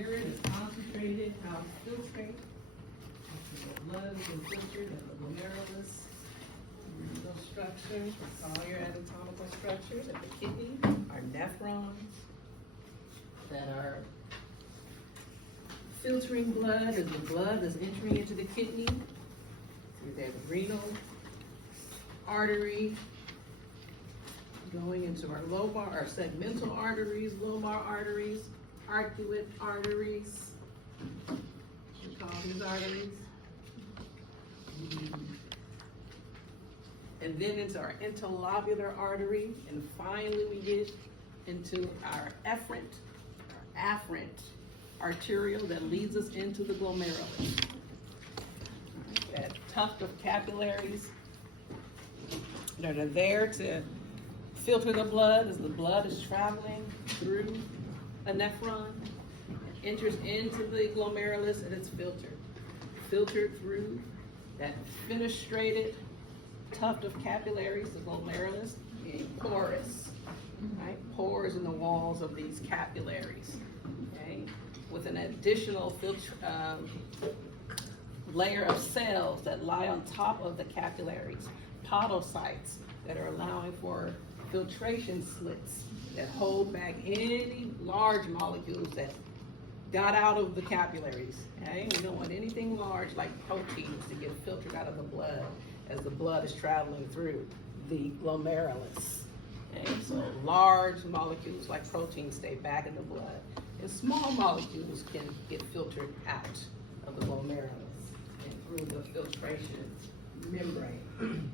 urine is concentrated out filtrate. The blood is filtered and the glomerulus, those structures, all your anatomical structures at the kidney, our nephrons that are filtering blood as the blood is entering into the kidney. There's renal artery going into our lobar, our segmental arteries, lobar arteries, arcuate arteries. We call these arteries. And then into our interlobular artery, and finally we get into our afferent arterial that leads us into the glomerulus. That tuft of capillaries that are there to filter the blood as the blood is traveling through a nephron, enters into the glomerulus, and it's filtered through that fenestrated tuft of capillaries, the glomerulus, being porous, right? Pores in the walls of these capillaries, okay? With an additional layer of cells that lie on top of the capillaries, podocytes that are allowing for filtration slits that hold back any large molecules that got out of the capillaries. Okay? We don't want anything large like proteins to get filtered out of the blood as the blood is traveling through the glomerulus. Okay? So large molecules like proteins stay back in the blood, and small molecules can get filtered out of the glomerulus and through the filtration membrane,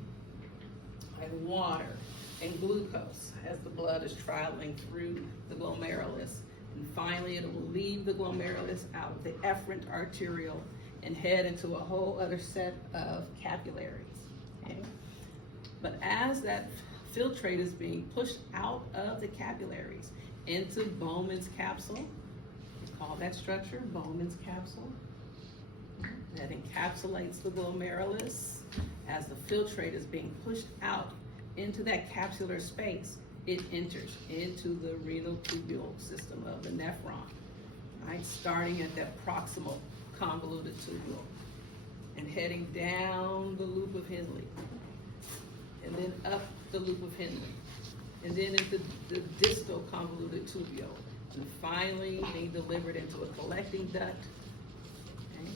like water and glucose as the blood is traveling through the glomerulus. And finally, it will leave the glomerulus out of the efferent arterial and head into a whole other set of capillaries. Okay? But as that filtrate is being pushed out of the capillaries into Bowman's capsule, we call that structure Bowman's capsule, that encapsulates the glomerulus. As the filtrate is being pushed out into that capsular space, it enters into the renal tubule system of the nephron, right? Starting at that proximal convoluted tubule and heading down the loop of Henle, and then up the loop of Henle, and then into the distal convoluted tubule, and finally being delivered into a collecting duct, okay?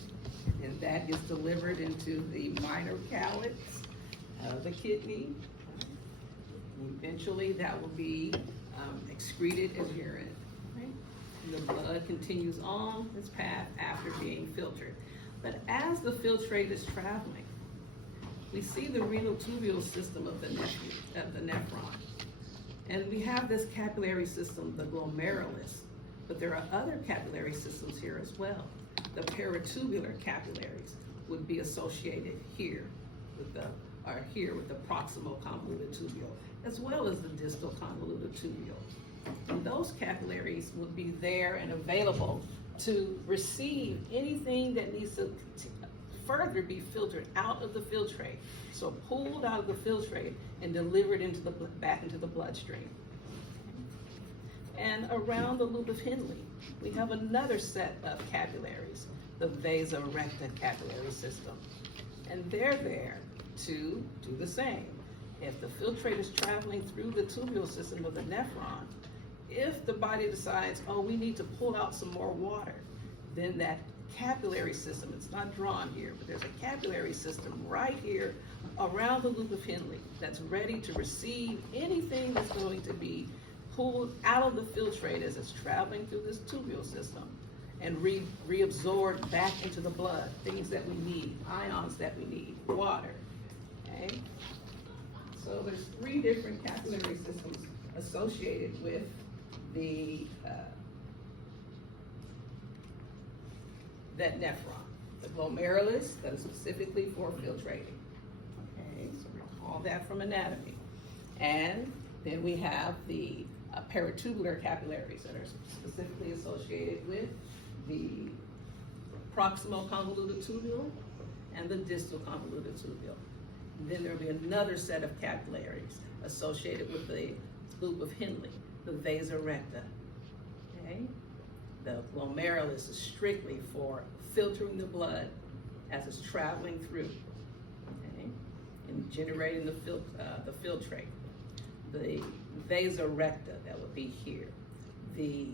And that is delivered into the minor calyx of the kidney. Eventually, that will be excreted as urine. Right? And the blood continues on its path after being filtered. But as the filtrate is traveling, we see the renal tubule system of the nephron. And we have this capillary system, the glomerulus, but there are other capillary systems here as well. The peritubular capillaries would be associated here with the proximal convoluted tubule, as well as the distal convoluted tubule. And those capillaries would be there and available to receive anything that needs to further be filtered out of the filtrate. So pulled out of the filtrate and delivered back into the bloodstream. And around the loop of Henle, we have another set of capillaries, the vasa recta capillary system. And they're there to do the same. If the filtrate is traveling through the tubule system of the nephron, if the body decides, oh, we need to pull out some more water, then that capillary system, it's not drawn here, but there's a capillary system right here around the loop of Henle that's ready to receive anything that's going to be pulled out of the filtrate as it's traveling through this tubule system and reabsorbed back into the blood, things that we need, ions that we need, water, okay? So there's 3 different capillary systems associated with that nephron. The glomerulus, that is specifically for filtrating. Okay, so recall that from anatomy. And then we have the peritubular capillaries that are specifically associated with the proximal convoluted tubule and the distal convoluted tubule. And then there will be another set of capillaries associated with the loop of Henle, the vasa recta. Okay? The glomerulus is strictly for filtering the blood as it's traveling through, okay, and generating the filtrate. The vasa recta, that would be here. The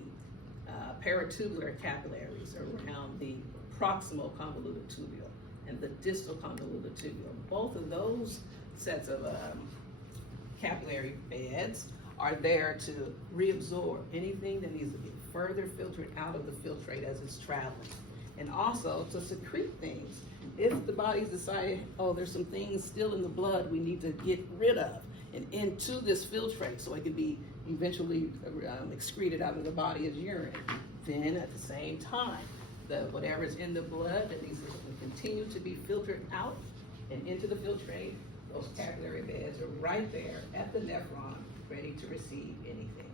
paratubular capillaries around the proximal convoluted tubule and the distal convoluted tubule. Both of those sets of capillary beds are there to reabsorb anything that needs to be further filtered out of the filtrate as it's traveling. And also to secrete things. If the body's decided, oh, there's some things still in the blood we need to get rid of, and into this filtrate so it can be eventually excreted out of the body as urine, then at the same time, whatever's in the blood that needs to continue to be filtered out and into the filtrate, those capillary beds are right there at the nephron, ready to receive anything.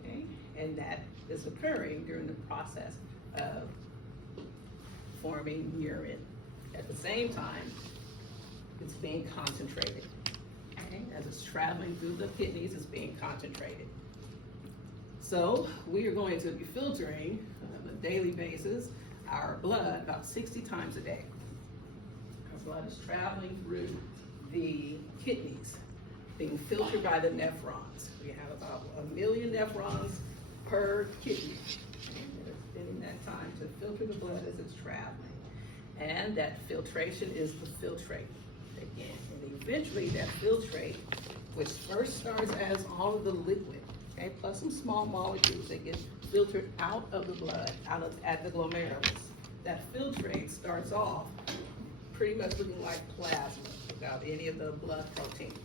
Okay? And that is occurring during the process of forming urine. At the same time, it's being concentrated. Okay? As it's traveling through the kidneys, it's being concentrated. So we are going to be filtering on a daily basis our blood about 60 times a day. Our blood is traveling through the kidneys, being filtered by the nephrons. We have about 1 million nephrons per kidney. And they're spending that time to filter the blood as it's traveling. And that filtration is the filtrate again. And eventually that filtrate, which first starts as all of the liquid, okay, plus some small molecules that get filtered out of the blood, at the glomerulus. That filtrate starts off pretty much looking like plasma without any of the blood proteins.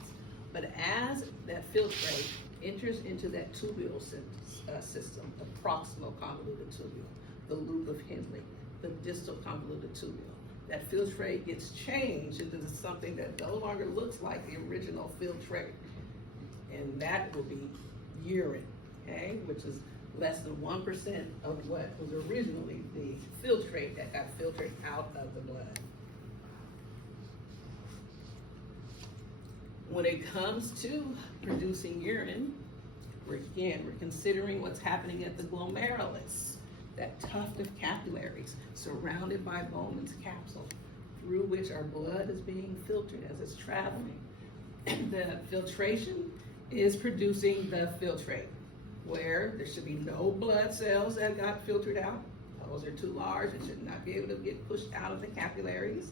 But as that filtrate enters into that tubule system, the proximal convoluted tubule, the loop of Henle, the distal convoluted tubule, that filtrate gets changed into something that no longer looks like the original filtrate. And that will be urine, okay, which is less than 1% of what was originally the filtrate that got filtered out of the blood. When it comes to producing urine, we're considering what's happening at the glomerulus, that tuft of capillaries surrounded by Bowman's capsule, through which our blood is being filtered as it's traveling. The filtration is producing the filtrate, where there should be no blood cells that got filtered out. Those are too large and should not be able to get pushed out of the capillaries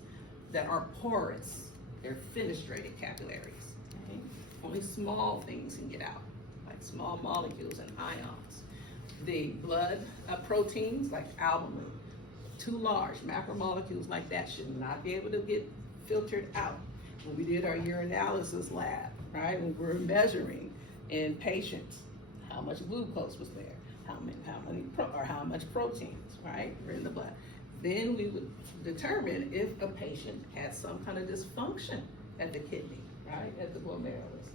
that are porous. They're fenestrated capillaries. Okay? Only small things can get out, like small molecules and ions. The blood proteins like albumin, too large, macromolecules like that should not be able to get filtered out. When we did our urinalysis lab, right, when we were measuring in patients how much glucose was there, how much proteins, right, were in the blood. Then we would determine if a patient had some kind of dysfunction at the kidney, right, at the glomerulus,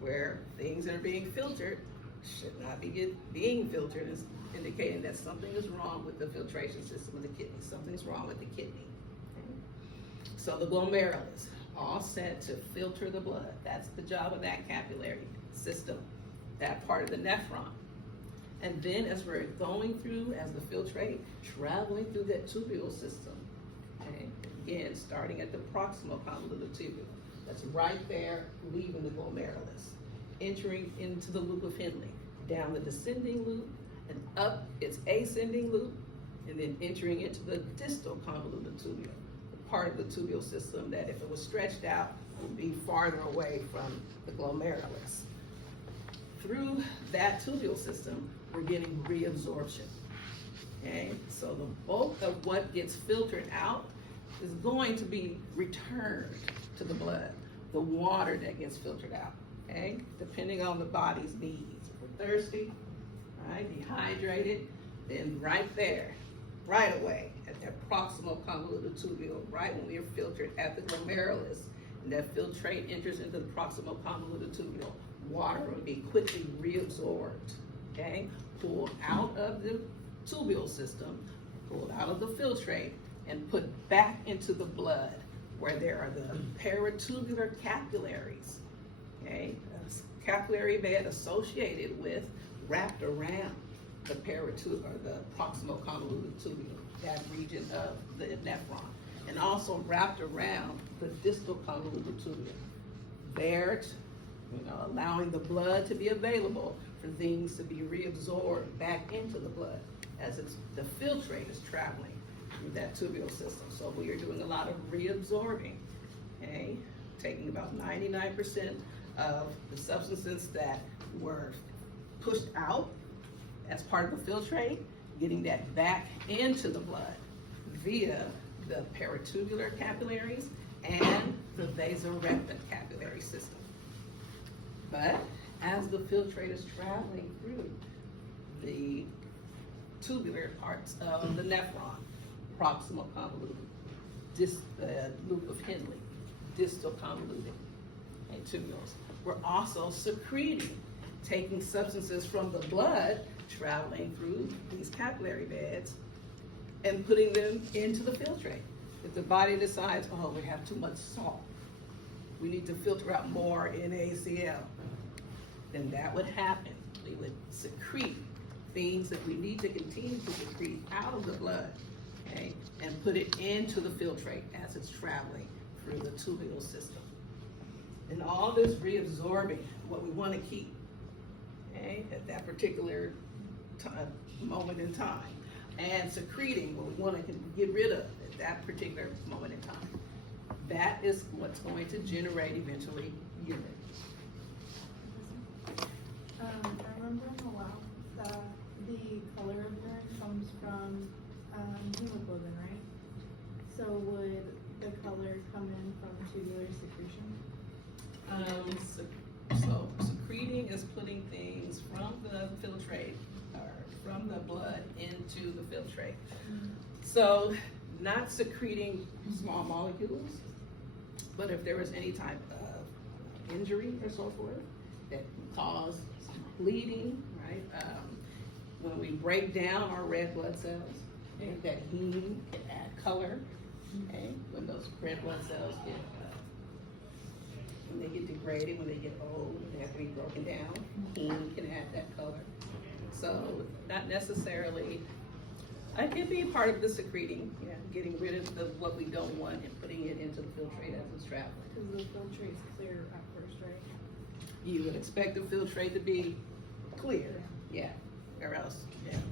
where things that are being filtered should not be being filtered, is indicating that something is wrong with the filtration system of the kidney. Something's wrong with the kidney. Okay? So the glomerulus, all set to filter the blood. That's the job of that capillary system, that part of the nephron. And then as we're going through, as the filtrate, traveling through that tubule system, okay, again, starting at the proximal convoluted tubule, that's right there, leaving the glomerulus, entering into the loop of Henle, down the descending loop, and up its ascending loop, and then entering into the distal convoluted tubule, the part of the tubule system that if it was stretched out, would be farther away from the glomerulus. Through that tubule system, we're getting reabsorption. Okay, so the bulk of what gets filtered out is going to be returned to the blood, the water that gets filtered out, okay, depending on the body's needs. If we're thirsty, right, dehydrated, then right there, right away, at that proximal convoluted tubule, right when we are filtered at the glomerulus, and that filtrate enters into the proximal convoluted tubule, water will be quickly reabsorbed, okay, pulled out of the tubule system, pulled out of the filtrate, and put back into the blood, where there are the paratubular capillaries, okay, a capillary bed associated with, wrapped around the or the proximal convoluted tubule, that region of the nephron, and also wrapped around the distal convoluted tubule. There, allowing the blood to be available for things to be reabsorbed back into the blood as the filtrate is traveling through that tubular system. So we are doing a lot of reabsorbing, okay? Taking about 99% of the substances that were pushed out as part of the filtrate, getting that back into the blood via the peritubular capillaries and the vasorectal capillary system. But as the filtrate is traveling through the tubular parts of the nephron, proximal convoluted, loop of Henle, distal convoluted, and tubules, we're also secreting, taking substances from the blood, traveling through these capillary beds, and putting them into the filtrate. If the body decides, oh, we have too much salt, we need to filter out more NaCl, then that would happen. We would secrete things that we need to continue to secrete out of the blood, okay, and put it into the filtrate as it's traveling through the tubular system. And all this reabsorbing what we want to keep, okay, at that particular moment in time, and secreting what we want to get rid of at that particular moment in time. That is what's going to generate eventually urine. I remember in the lab that the color of urine comes from hemoglobin, right? So would the color come in from tubular secretion? So secreting is putting things from the filtrate or from the blood into the filtrate. So not secreting small molecules, but if there was any type of injury or so forth that can cause bleeding, right? When we break down our red blood cells, that heme can add color, okay? When those red blood cells get when they get degraded, when they get old, they have to be broken down. Heme can add that color. So not necessarily, it can be part of the secreting, getting rid of what we don't want and putting it into the filtrate as it's traveling. Because the filtrate's clear at first, right? You would expect the filtrate to be clear, or else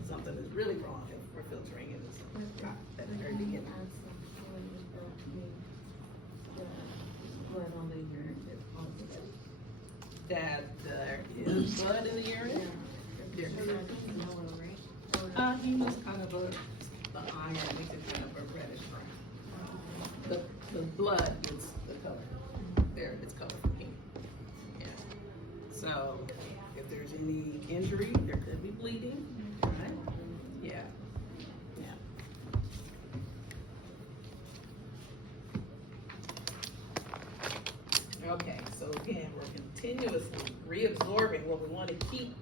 something is really wrong if we're filtering it at the very beginning. Blood on the urine is positive. That there is blood in the urine. Heme is kind of the iron, makes it kind of a reddish brown. The blood is the color. There, it's color from heme. Yeah. So if there's any injury, there could be bleeding. Right? Yeah. Okay, so again, we're continuously reabsorbing what we want to keep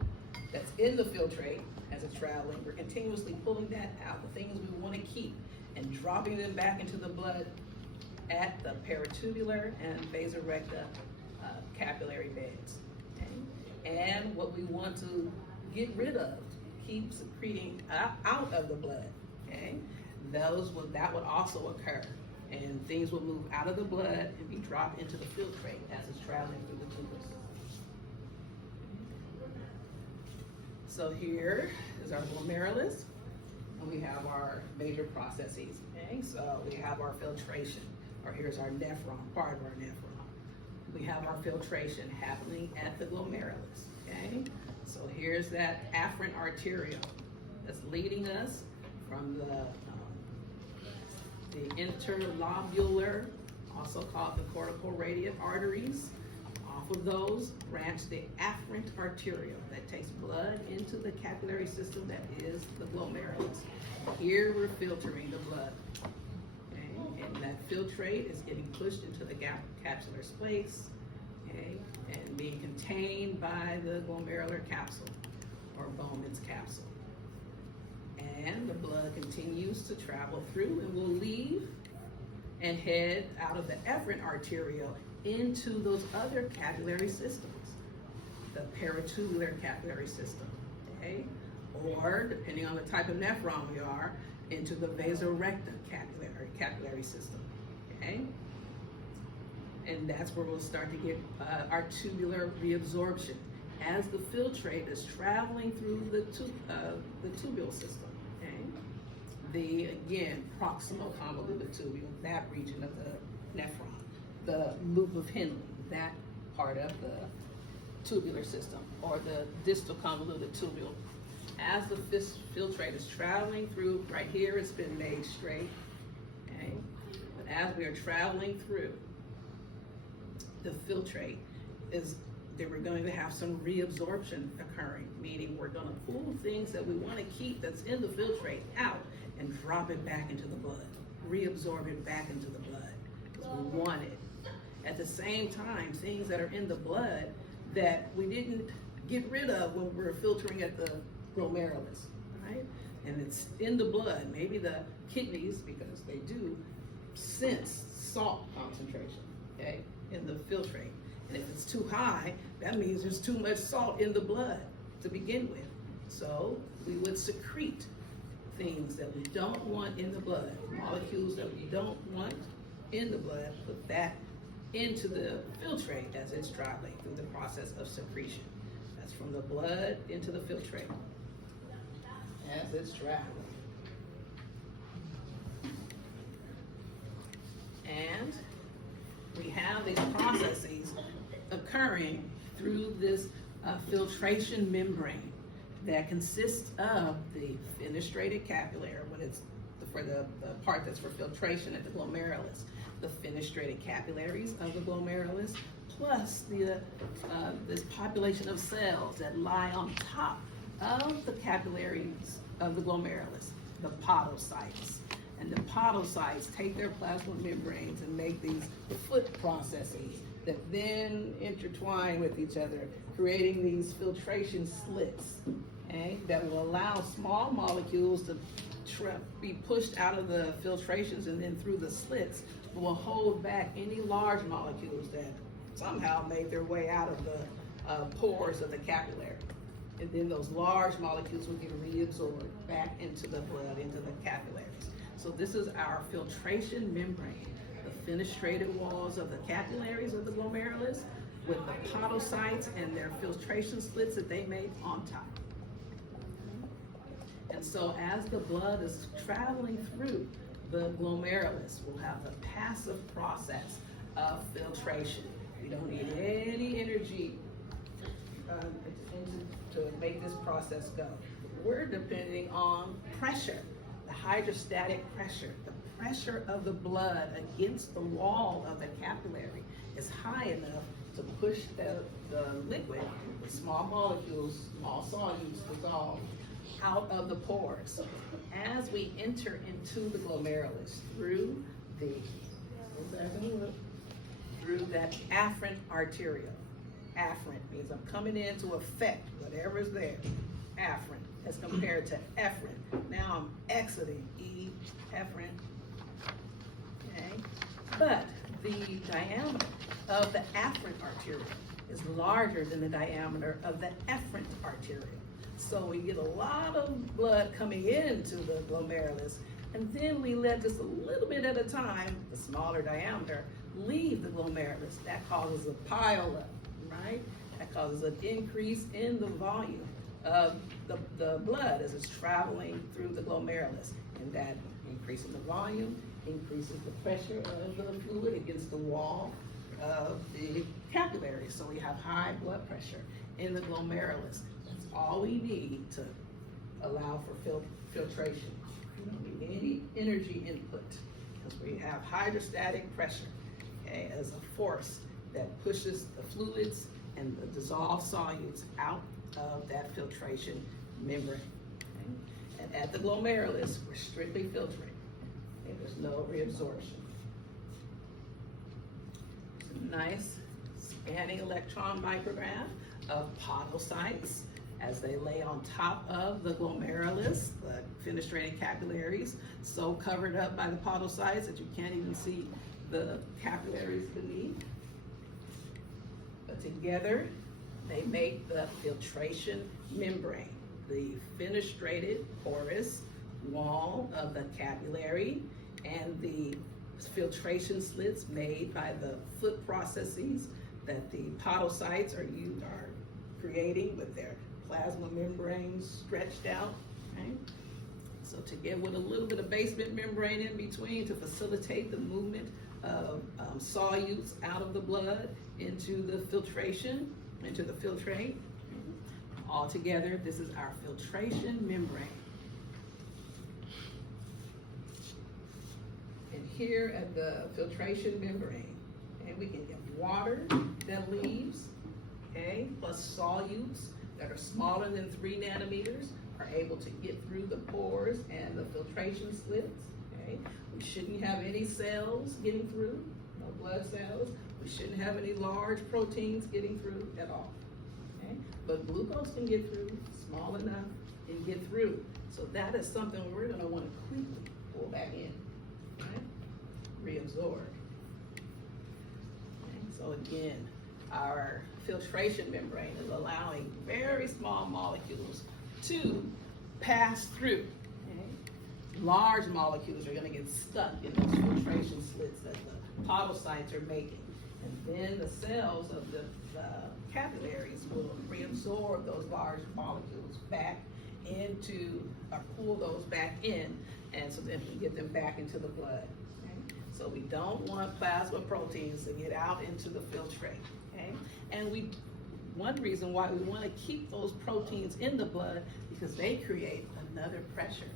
that's in the filtrate as it's traveling. We're continuously pulling that out, the things we want to keep, and dropping them back into the blood at the peritubular and vasorectal capillary beds. Okay? And what we want to get rid of, keep secreting out of the blood. Okay? That would also occur. And things will move out of the blood and be dropped into the filtrate as it's traveling through the tubes. So here is our glomerulus, and we have our major processes. Okay, so we have our filtration, or here's our nephron, part of our nephron. We have our filtration happening at the glomerulus. Okay, so here's that afferent arteriole that's leading us from the interlobular, also called the cortical radiate arteries. Off of those branch the afferent arteriole that takes blood into the capillary system that is the glomerulus. Here we're filtering the blood. Okay? And that filtrate is getting pushed into the capsular space, okay, and being contained by the glomerular capsule or Bowman's capsule. And the blood continues to travel through and will leave and head out of the efferent arteriole into those other capillary systems, the peritubular capillary system, okay? or depending on the type of nephron we are, into the vasorectal capillary system, okay? And that's where we'll start to get our tubular reabsorption as the filtrate is traveling through the tubule system, okay? The, again, proximal convoluted tubule, that region of the nephron, the loop of Henle, that part of the tubular system, or the distal convoluted tubule. As the filtrate is traveling through, right here it's been made straight, okay? But as we are traveling through, the filtrate we're going to have some reabsorption occurring, meaning we're gonna pull things that we wanna keep that's in the filtrate out and drop it back into the blood, reabsorb it back into the blood, because we want it. At the same time, things that are in the blood that we didn't get rid of when we were filtering at the glomerulus, right? And it's in the blood, maybe the kidneys, because they do sense salt concentration, okay, in the filtrate. And if it's too high, that means there's too much salt in the blood to begin with. So we would secrete things that we don't want in the blood, molecules that we don't want in the blood, put that into the filtrate as it's traveling through the process of secretion. That's from the blood into the filtrate as it's traveling. And we have these processes occurring through this filtration membrane that consists of the fenestrated capillary, when it's for the part that's for filtration at the glomerulus, the fenestrated capillaries of the glomerulus, plus this population of cells that lie on top of the capillaries of the glomerulus, the podocytes. And the podocytes take their plasma membranes and make these foot processes that then intertwine with each other, creating these filtration slits, okay, that will allow small molecules to be pushed out of the filtrations and then through the slits, but will hold back any large molecules that somehow made their way out of the pores of the capillary. And then those large molecules will get reabsorbed back into the blood, into the capillaries. So this is our filtration membrane, the fenestrated walls of the capillaries of the glomerulus with the podocytes and their filtration slits that they make on top. And so as the blood is traveling through the glomerulus, we'll have the passive process of filtration. We don't need any energy to make this process go. We're depending on pressure, the hydrostatic pressure. The pressure of the blood against the wall of the capillary is high enough to push the liquid, the small molecules, small solutes dissolved out of the pores. As we enter into the glomerulus through that afferent arteriole. Afferent means I'm coming in to affect whatever's there. Afferent as compared to efferent. Now I'm exiting, efferent. Okay, but the diameter of the afferent arteriole is larger than the diameter of the efferent arteriole. So we get a lot of blood coming into the glomerulus, and then we let just a little bit at a time, the smaller diameter, leave the glomerulus. That causes a pile up, right? That causes an increase in the volume of the blood as it's traveling through the glomerulus. And that increase in the volume increases the pressure of the fluid against the wall of the capillary. So we have high blood pressure in the glomerulus. That's all we need to allow for filtration. We don't need any energy input because we have hydrostatic pressure, okay, as a force that pushes the fluids and the dissolved solutes out of that filtration membrane. Okay? And at the glomerulus, we're strictly filtering. Okay? There's no reabsorption. It's a nice scanning electron micrograph of podocytes as they lay on top of the glomerulus, the fenestrated capillaries, so covered up by the podocytes that you can't even see the capillaries beneath. But together, they make the filtration membrane. the fenestrated porous wall of the capillary and the filtration slits made by the foot processes that the podocytes are creating with their plasma membranes stretched out. Okay? So to get with a little bit of basement membrane in between to facilitate the movement of solutes out of the blood into the filtration, into the filtrate. Altogether, this is our filtration membrane. And here at the filtration membrane, and we can get water that leaves, okay, plus solutes that are smaller than 3 nanometers are able to get through the pores and the filtration slits, okay? We shouldn't have any cells getting through, no blood cells. We shouldn't have any large proteins getting through at all, okay? But glucose can get through, small enough, and get through. So that is something we're gonna wanna quickly pull back in, right? Reabsorb. Okay? So again, our filtration membrane is allowing very small molecules to pass through. Okay? Large molecules are going to get stuck in those filtration slits that the podocytes are making. And then the cells of the capillaries will reabsorb those large molecules back into, or pull those back in, and so then we get them back into the blood. Okay? So we don't want plasma proteins to get out into the filtrate. Okay? And one reason why we want to keep those proteins in the blood, because they create another pressure.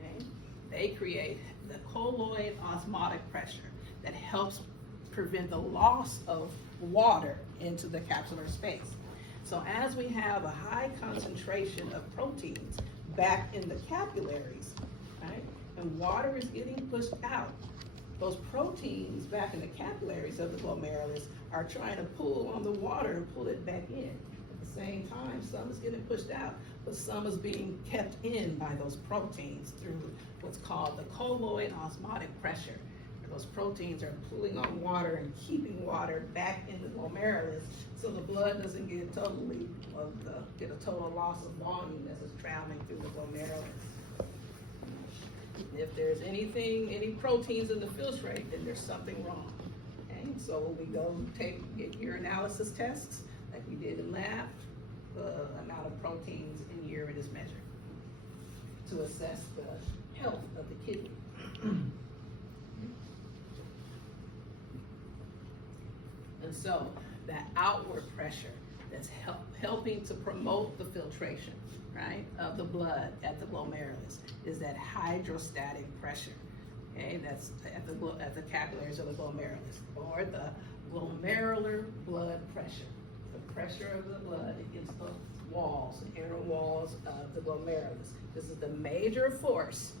Okay? They create the colloid osmotic pressure that helps prevent the loss of water into the capsular space. So as we have a high concentration of proteins back in the capillaries, right, and water is getting pushed out, those proteins back in the capillaries of the glomerulus are trying to pull on the water and pull it back in. At the same time, some is getting pushed out, but some is being kept in by those proteins through what's called the colloid osmotic pressure. Those proteins are pulling on water and keeping water back in the glomerulus, so the blood doesn't get get a total loss of volume as it's traveling through the glomerulus. If there's any proteins in the filtrate, then there's something wrong. Okay, so when we go get urinalysis tests, like we did in lab, the amount of proteins in urine is measured to assess the health of the kidney. And so that outward pressure that's helping to promote the filtration, right, of the blood at the glomerulus is that hydrostatic pressure. Okay, that's at the capillaries of the glomerulus, or the glomerular blood pressure. The pressure of the blood against the walls, the inner walls of the glomerulus. This is the major force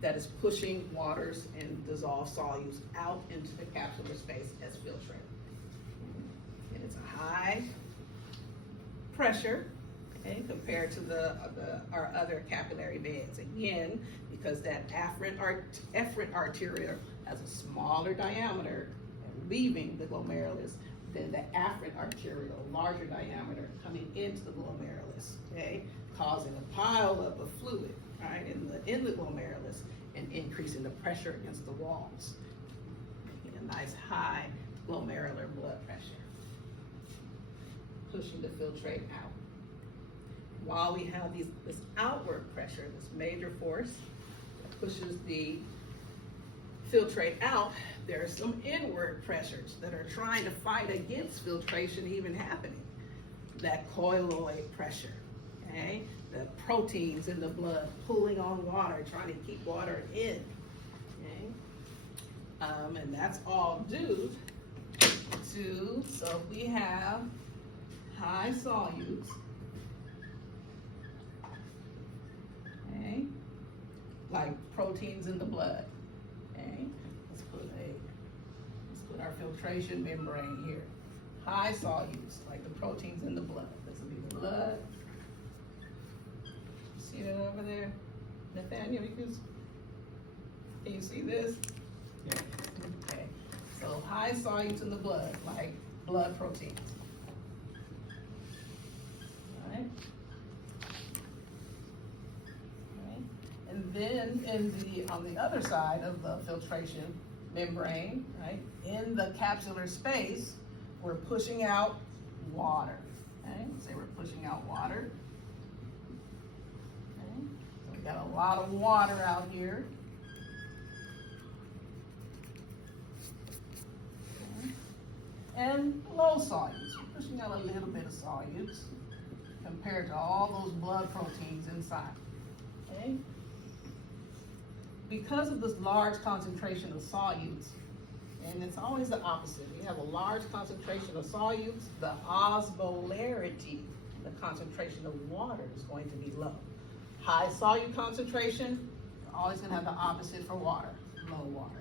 that is pushing waters and dissolved solutes out into the capsular space as filtrate. And it's a high pressure, okay, compared to our other capillary beds. Again, because that afferent arteria has a smaller diameter leaving the glomerulus than the afferent arterial, larger diameter, coming into the glomerulus, okay, causing a pile up of fluid, right, in the glomerulus and increasing the pressure against the walls, making a nice high glomerular blood pressure, pushing the filtrate out. While we have this outward pressure, this major force that pushes the filtrate out, there are some inward pressures that are trying to fight against filtration even happening. That colloid pressure, okay? The proteins in the blood pulling on water, trying to keep water in, okay? And that's all due to, so we have high solutes, okay, like proteins in the blood, okay? Let's put our filtration membrane here. High solutes, like the proteins in the blood. This will be the blood. See that over there? Nathaniel, can you see this? Yeah. Okay, so high solutes in the blood, like blood proteins. All right. then on the other side of the filtration membrane, right, in the capsular space, we're pushing out water. Okay, say we're pushing out water. Okay, so we got a lot of water out here. Okay. And low solutes, we're pushing out a little bit of solutes compared to all those blood proteins inside. Okay. Because of this large concentration of solutes, and it's always the opposite. You have a large concentration of solutes, the osmolarity, the concentration of water is going to be low. High solute concentration, you're always going to have the opposite for water, low water.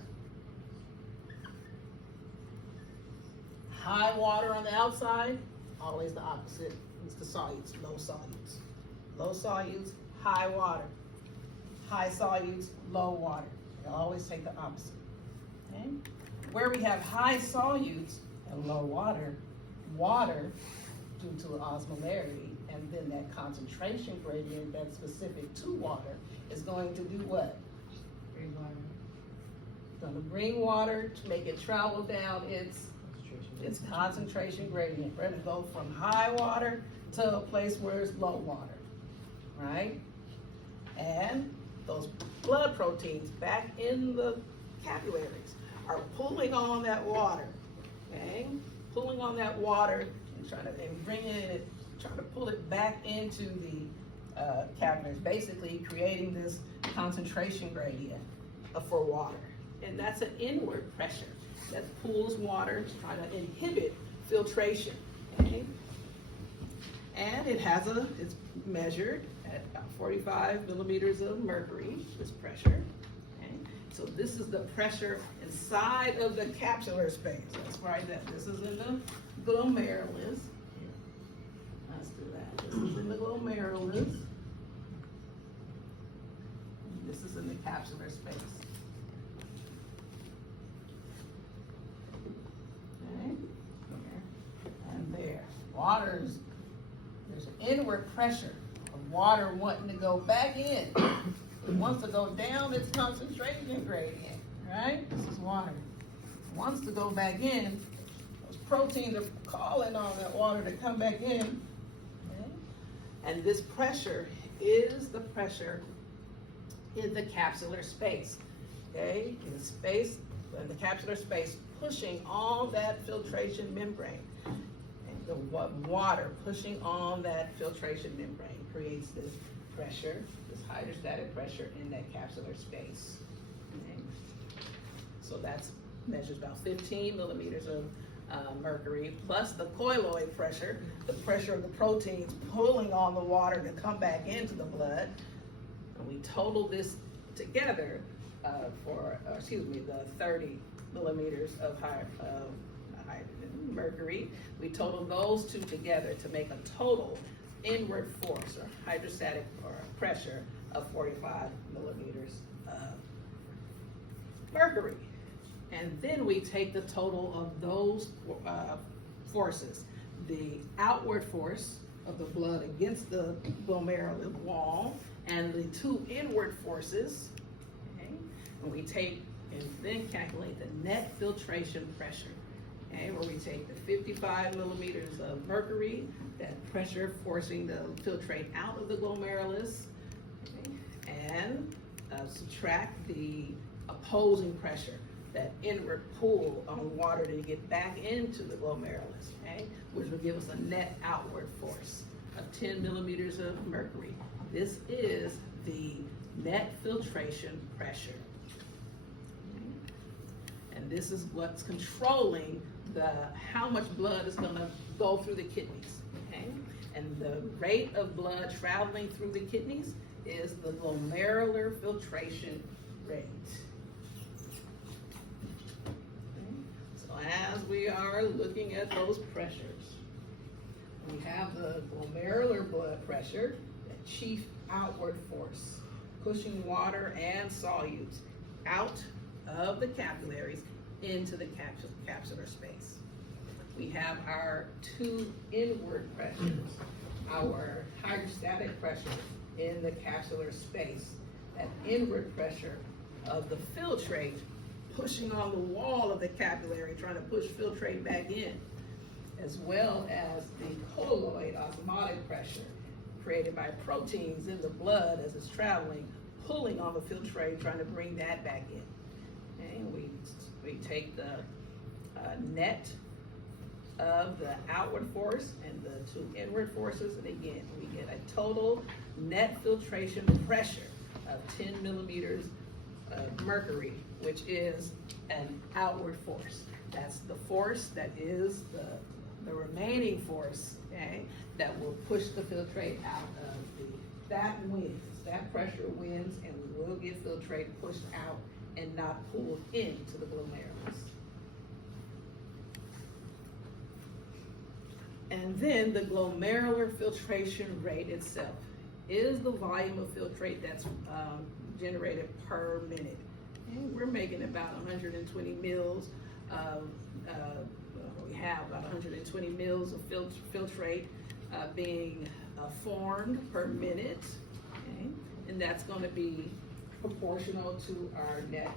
High water on the outside, always the opposite. It's the solutes, low solutes. Low solutes, high water. High solutes, low water. You always take the opposite. Okay? Where we have high solutes and low water, water, due to osmolarity, and then that concentration gradient that's specific to water, is going to do what? Bring water. It's going to bring water to make it travel down its concentration gradient. We're going to go from high water to a place where it's low water, right? And those blood proteins back in the capillaries are pulling on that water, okay? Pulling on that water and bringing it, trying to pull it back into the capillaries, basically creating this concentration gradient for water. And that's an inward pressure that pulls water, trying to inhibit filtration, okay? And it's measured at about 45 millimeters of mercury, this pressure. Okay? So this is the pressure inside of the capsular space. That's right, this is in the glomerulus. Let's do that. This is in the glomerulus. This is in the capsular space. Okay? And there. There's an inward pressure of water wanting to go back in. It wants to go down its concentration gradient, right? This is water. It wants to go back in. Those proteins are calling on that water to come back in. Okay? And this pressure is the pressure in the capsular space. Okay? In the capsular space, pushing all that filtration membrane. The water pushing on that filtration membrane creates this pressure, this hydrostatic pressure in that capsular space. Okay. So that's measures about 15 millimeters of mercury, plus the colloid pressure, the pressure of the proteins pulling on the water to come back into the blood. And we total this together the 30 millimeters of mercury. We total those two together to make a total inward force or hydrostatic or pressure of 45 millimeters of mercury. And then we take the total of those forces, the outward force of the blood against the glomerular wall and the two inward forces, okay? And we take and then calculate the net filtration pressure. Okay, where we take the 55 millimeters of mercury, that pressure forcing the filtrate out of the glomerulus, okay, and subtract the opposing pressure, that inward pull on water to get back into the glomerulus, okay, which will give us a net outward force of 10 millimeters of mercury. This is the net filtration pressure. Okay. And this is what's controlling how much blood is going to go through the kidneys, okay? And the rate of blood traveling through the kidneys is the glomerular filtration rate. Okay? So as we are looking at those pressures, we have the glomerular blood pressure, the chief outward force, pushing water and solutes out of the capillaries into the capsular space. We have our two inward pressures, our hydrostatic pressure in the capsular space, that inward pressure of the filtrate pushing on the wall of the capillary, trying to push filtrate back in, as well as the colloid osmotic pressure created by proteins in the blood as it's traveling, pulling on the filtrate, trying to bring that back in. Okay, we take the net of the outward force and the two inward forces, and again, we get a total net filtration pressure of 10 millimeters of mercury, which is an outward force. That's the force that is the remaining force, okay, that will push the filtrate out of that wins. That pressure wins, and we will get filtrate pushed out and not pulled into the glomerulus. And then the glomerular filtration rate itself is the volume of filtrate that's generated per minute. And we're making about 120 mils of, we have about 120 mils of filtrate being formed per minute. Okay? And that's going to be proportional to our net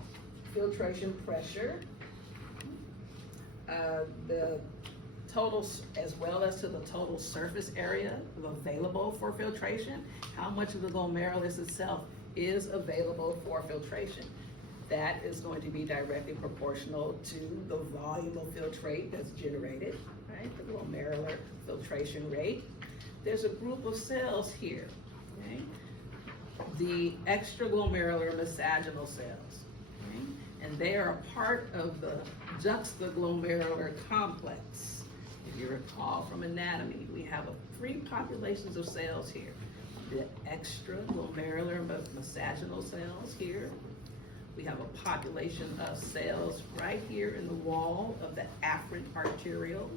filtration pressure. The total, as well as to the total surface area available for filtration, how much of the glomerulus itself is available for filtration. That is going to be directly proportional to the volume of filtrate that's generated, right? The glomerular filtration rate. There's a group of cells here, okay? The extraglomerular mesangial cells, okay? And they are a part of the juxtaglomerular complex. If you recall from anatomy, we have three populations of cells here. The extraglomerular mesangial cells here. We have a population of cells right here in the wall of the afferent arteriole.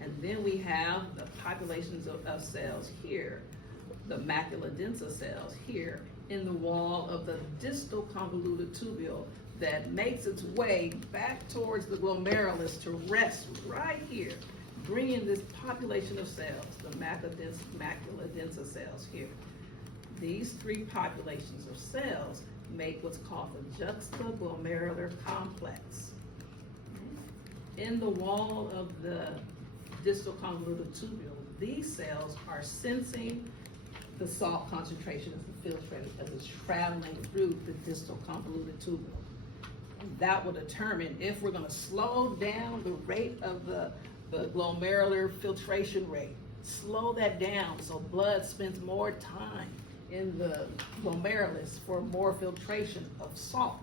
And then we have the populations of cells here, the macula densa cells here in the wall of the distal convoluted tubule that makes its way back towards the glomerulus to rest right here, bringing this population of cells, the macula densa cells here. These three populations of cells make what's called the juxtaglomerular complex. In the wall of the distal convoluted tubule, these cells are sensing the salt concentration of the filtrate as it's traveling through the distal convoluted tubule. And that will determine if we're going to slow down the rate of the glomerular filtration rate, slow that down so blood spends more time in the glomerulus for more filtration of salt,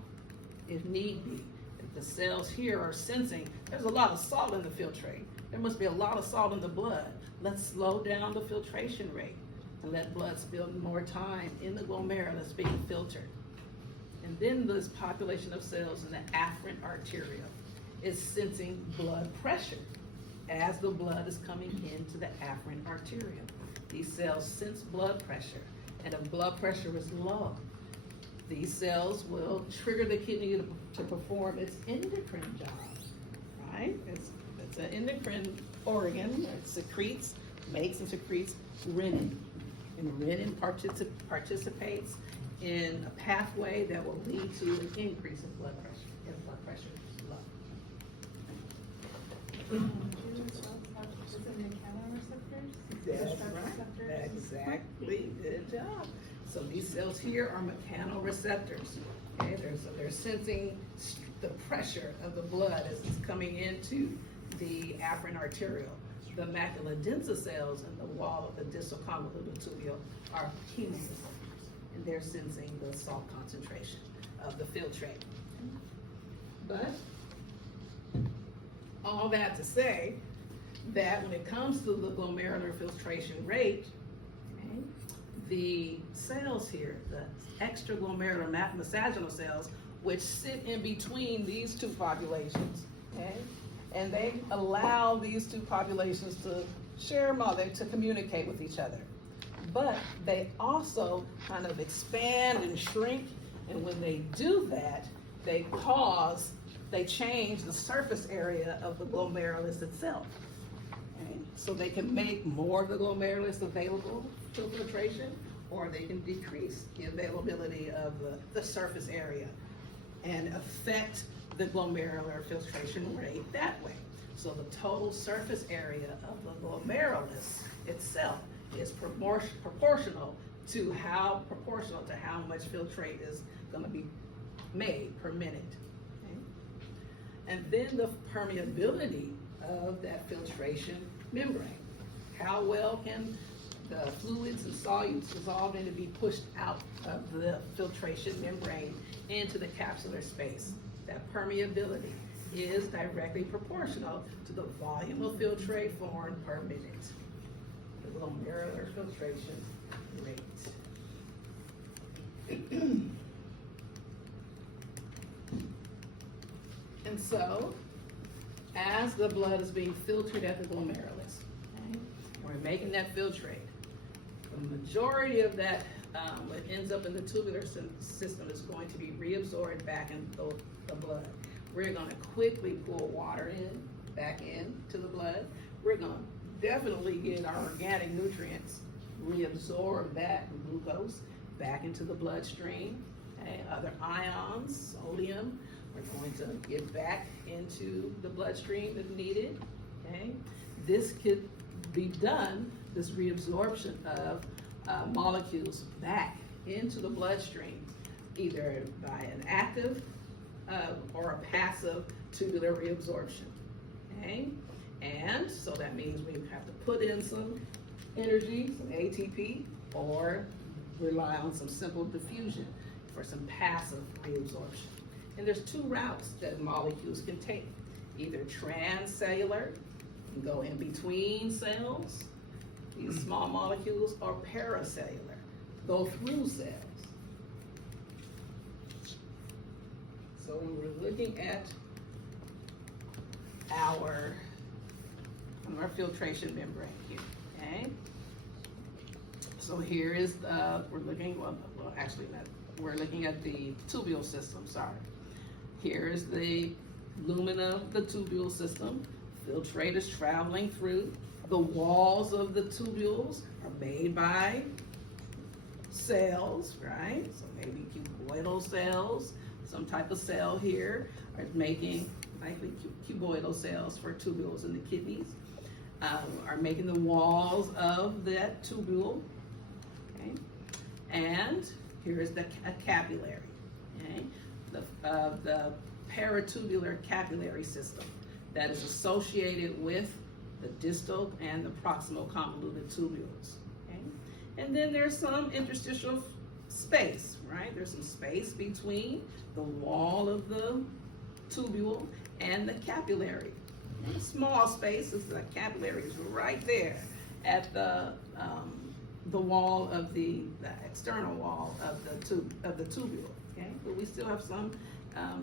if need be. If the cells here are sensing there's a lot of salt in the filtrate, there must be a lot of salt in the blood, let's slow down the filtration rate and let blood spend more time in the glomerulus being filtered. And then this population of cells in the afferent arteriole is sensing blood pressure as the blood is coming into the afferent arteriole. These cells sense blood pressure, and if blood pressure is low, these cells will trigger the kidney to perform its endocrine job, right? It's an endocrine organ. It makes and secretes renin. And renin participates in a pathway that will lead to an increase in blood pressure, if blood pressure is low. Is it mechanoreceptors? That's right. Exactly. Good job. So these cells here are mechanoreceptors. Okay, they're sensing the pressure of the blood as it's coming into the afferent arteriole. The macula densa cells in the wall of the distal convoluted tubule are chemoreceptors, and they're sensing the salt concentration of the filtrate. But all that to say that when it comes to the glomerular filtration rate, okay, the cells here, the extraglomerular mesangial cells, which sit in between these two populations, okay, and they allow these two populations to share mother, to communicate with each other. But they also kind of expand and shrink, and when they do that, they change the surface area of the glomerulus itself. Okay? So they can make more of the glomerulus available to filtration, or they can decrease the availability of the surface area and affect the glomerular filtration rate that way. So the total surface area of the glomerulus itself is proportional to how much filtrate is going to be made per minute. Okay? And then the permeability of that filtration membrane. How well can the fluids and solutes dissolved in to be pushed out of the filtration membrane into the capsular space? That permeability is directly proportional to the volume of filtrate formed per minute. The glomerular filtration rate. And so, as the blood is being filtered at the glomerulus, okay, we're making that filtrate. The majority of that, what ends up in the tubular system is going to be reabsorbed back into the blood. We're going to quickly pull water back into the blood. We're going to definitely get our organic nutrients, reabsorb that glucose back into the bloodstream. Okay? Other ions, sodium, we're going to get back into the bloodstream if needed. Okay? This could be done, this reabsorption of molecules back into the bloodstream, either by an active or a passive tubular reabsorption. Okay? And so that means we have to put in some energy, some ATP, or rely on some simple diffusion for some passive reabsorption. And there's two routes that molecules can take, either transcellular, can go in between cells, these small molecules, or paracellular, go through cells. So when we're looking at our filtration membrane here, okay? So here is we're looking at the tubule system, sorry. Here is the lumen of the tubule system. Filtrate is traveling through. The walls of the tubules are made by cells, right? So maybe cuboidal cells, some type of cell here are making, likely cuboidal cells for tubules in the kidneys, are making the walls of that tubule, okay? And here is the capillary, okay? The paratubular capillary system that is associated with the distal and the proximal convoluted tubules, okay? And then there's some interstitial space, right? There's some space between the wall of the tubule and the capillary. A small space, is the capillary is right there at the wall of the external wall of the tubule, okay? But we still have some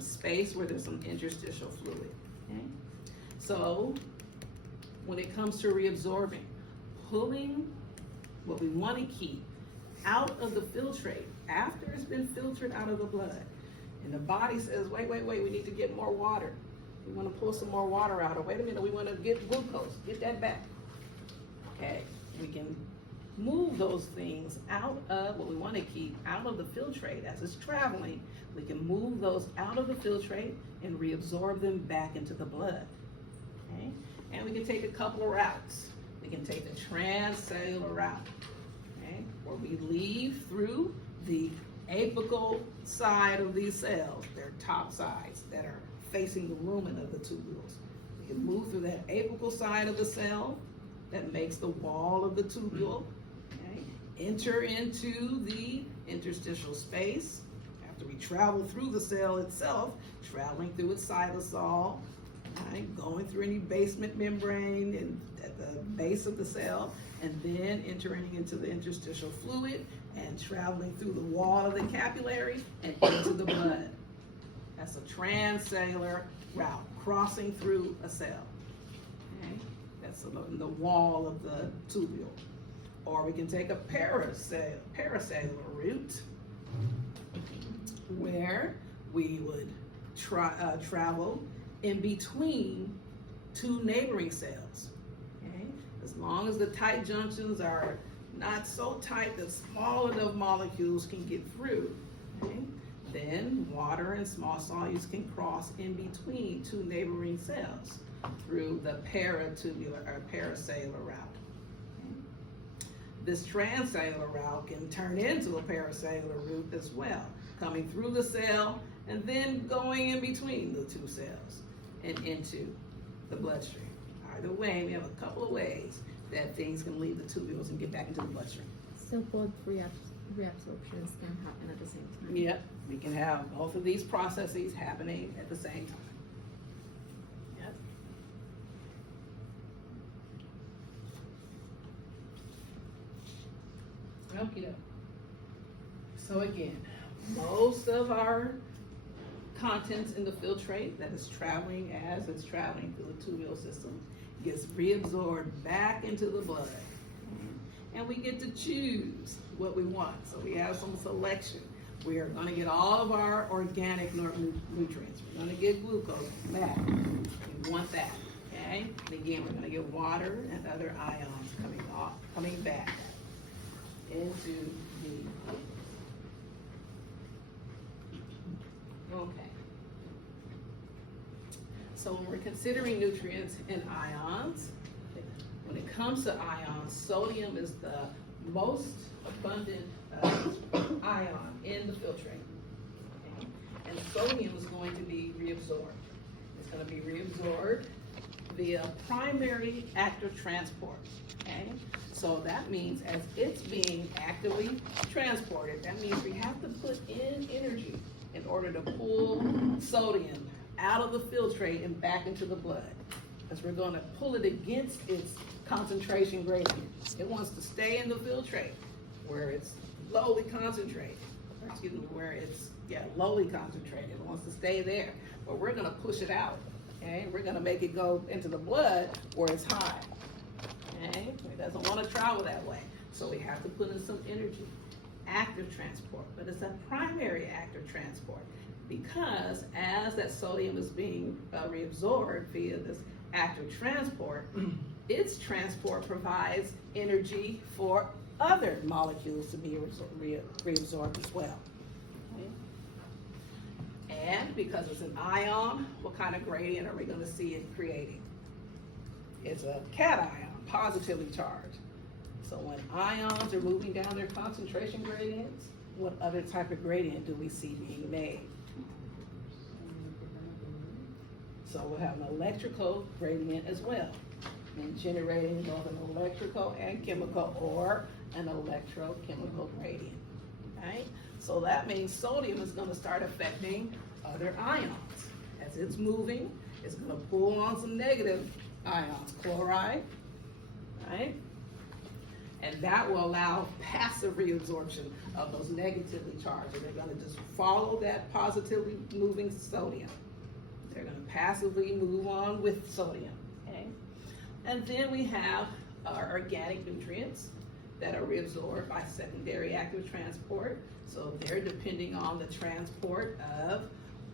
space where there's some interstitial fluid, okay? So when it comes to reabsorbing, pulling what we want to keep out of the filtrate after it's been filtered out of the blood, and the body says, wait, we need to get more water. We want to pull some more water out, or wait a minute, we want to get glucose, get that back. Okay, we can move those things out of what we want to keep out of the filtrate as it's traveling. We can move those out of the filtrate and reabsorb them back into the blood. Okay, and we can take a couple of routes. We can take the transcellular route, okay, where we leave through the apical side of these cells, their top sides that are facing the lumen of the tubules. We can move through that apical side of the cell that makes the wall of the tubule, okay? Enter into the interstitial space after we travel through the cell itself, traveling through its cytosol, right? Going through any basement membrane and at the base of the cell, and then entering into the interstitial fluid and traveling through the wall of the capillary and into the blood. That's a transcellular route, crossing through a cell. Okay? That's the wall of the tubule. Or we can take a paracellular route where we would travel in between two neighboring cells. Okay? As long as the tight junctions are not so tight that small enough molecules can get through. Okay? Then water and small solutes can cross in between two neighboring cells through the paratubular or paracellular route. Okay? This transcellular route can turn into a paracellular route as well, coming through the cell and then going in between the two cells and into the bloodstream. Either way, we have a couple of ways that things can leave the tubules and get back into the bloodstream. So both reabsorptions can happen at the same time? Yep, we can have both of these processes happening at the same time. Yep. Okie doke. So again, most of our contents in the filtrate that is traveling as it's traveling through the tubule system gets reabsorbed back into the blood. And we get to choose what we want. So we have some selection. We are going to get all of our organic nutrients. We're going to get glucose back. We want that. Okay? And again, we're going to get water and other ions coming back into the. Okay. So when we're considering nutrients and ions, when it comes to ions, sodium is the most abundant ion in the filtrate. Okay? And sodium is going to be reabsorbed. It's going to be reabsorbed via primary active transport. Okay? So that means as it's being actively transported, that means we have to put in energy in order to pull sodium out of the filtrate and back into the blood. Because we're going to pull it against its concentration gradient. It wants to stay in the filtrate where it's lowly concentrated. Or excuse me, where it's lowly concentrated. It wants to stay there. But we're going to push it out. Okay? We're going to make it go into the blood where it's high. Okay? It doesn't want to travel that way. So we have to put in some energy. Active transport, but it's a primary active transport because as that sodium is being reabsorbed via this active transport, its transport provides energy for other molecules to be reabsorbed as well. Okay? And because it's an ion, what kind of gradient are we going to see it creating? It's a cation, positively charged. So when ions are moving down their concentration gradients, what other type of gradient do we see being made? So we'll have an electrical gradient as well, and generating both an electrical and chemical or an electrochemical gradient. Okay? So that means sodium is going to start affecting other ions. As it's moving, it's going to pull on some negative ions, chloride, right? And that will allow passive reabsorption of those negatively charged. And they're going to just follow that positively moving sodium. They're going to passively move on with sodium. Okay? And then we have our organic nutrients that are reabsorbed by secondary active transport. So they're depending on the transport of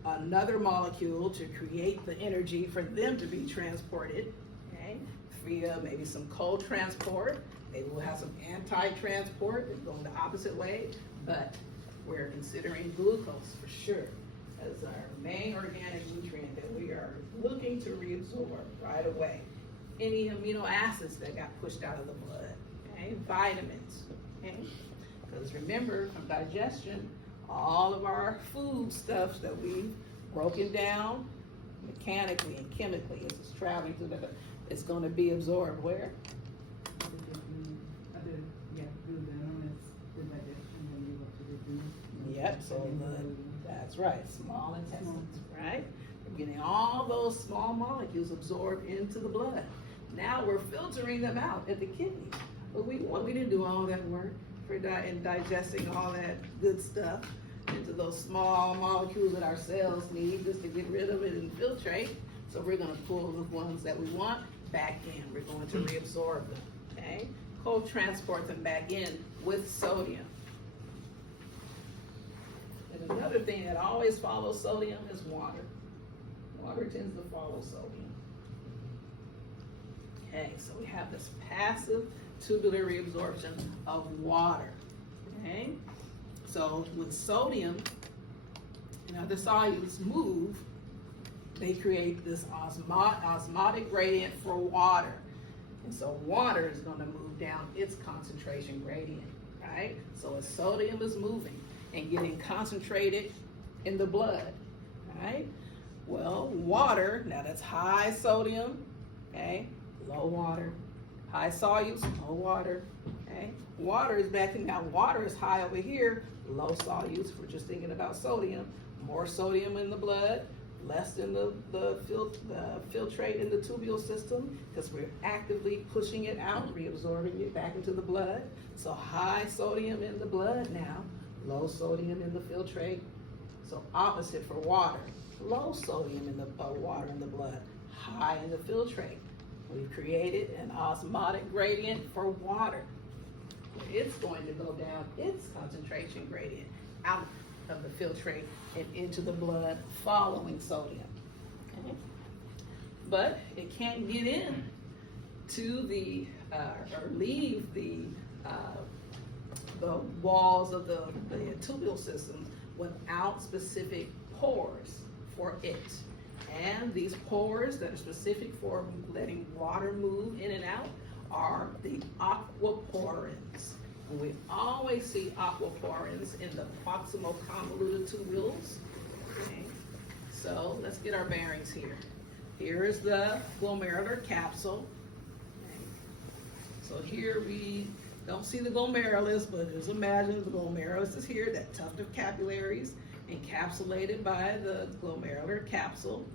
another molecule to create the energy for them to be transported. Okay? Via maybe some cold transport. Maybe we'll have some anti-transport that go the opposite way, but we're considering glucose for sure as our main organic nutrient that we are looking to reabsorb right away. Any amino acids that got pushed out of the blood, okay? Vitamins, okay? Because remember, from digestion, all of our food stuff that we've broken down mechanically and chemically as it's traveling through it's going to be absorbed where? Yep, so that's right, small intestines, right? We're getting all those small molecules absorbed into the blood. Now we're filtering them out at the kidneys. But we didn't do all that work in digesting all that good stuff into those small molecules that our cells need just to get rid of it and filtrate. So we're going to pull the ones that we want back in. We're going to reabsorb them, okay? Co-transport them back in with sodium. And another thing that always follows sodium is water. Water tends to follow sodium. Okay, so we have this passive tubular reabsorption of water, okay? So when sodium and other solutes move, they create this osmotic gradient for water. And so water is gonna move down its concentration gradient, right? So as sodium is moving and getting concentrated in the blood, right? Well, water, now that's high sodium, okay? Low water, high solutes, low water, okay? Water is back in, now water is high over here, low solutes, we're just thinking about sodium, more sodium in the blood, less in the filtrate in the tubule system, because we're actively pushing it out, reabsorbing it back into the blood. So high sodium in the blood now, low sodium in the filtrate. So opposite for water, low sodium in the water in the blood, high in the filtrate. We've created an osmotic gradient for water. It's going to go down its concentration gradient out of the filtrate and into the blood following sodium. Okay? But it can't get in to the or leave the walls of the tubule system without specific pores for it. And these pores that are specific for letting water move in and out are the aquaporins. And we always see aquaporins in the proximal convoluted tubules. Okay. So let's get our bearings here. Here is the glomerular capsule. Okay. So here we don't see the glomerulus, but just imagine the glomerulus is here, that tuft of capillaries encapsulated by the glomerular capsule.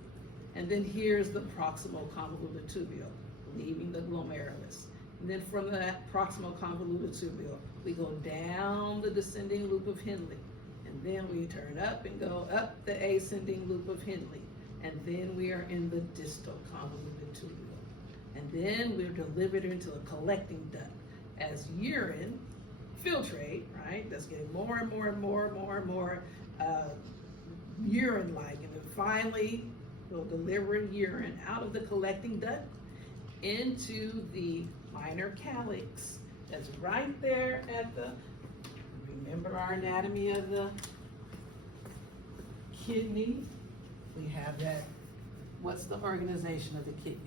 And then here's the proximal convoluted tubule, leaving the glomerulus. And then from that proximal convoluted tubule, we go down the descending loop of Henle. And then we turn up and go up the ascending loop of Henle. And then we are in the distal convoluted tubule. And then we're delivered into a collecting duct as urine filtrate, right? That's getting more and more and more and more and more urine-like. And then finally, we'll deliver urine out of the collecting duct into the minor calyx. That's right there at the, remember our anatomy of the kidney? We have that, what's the organization of the kidney?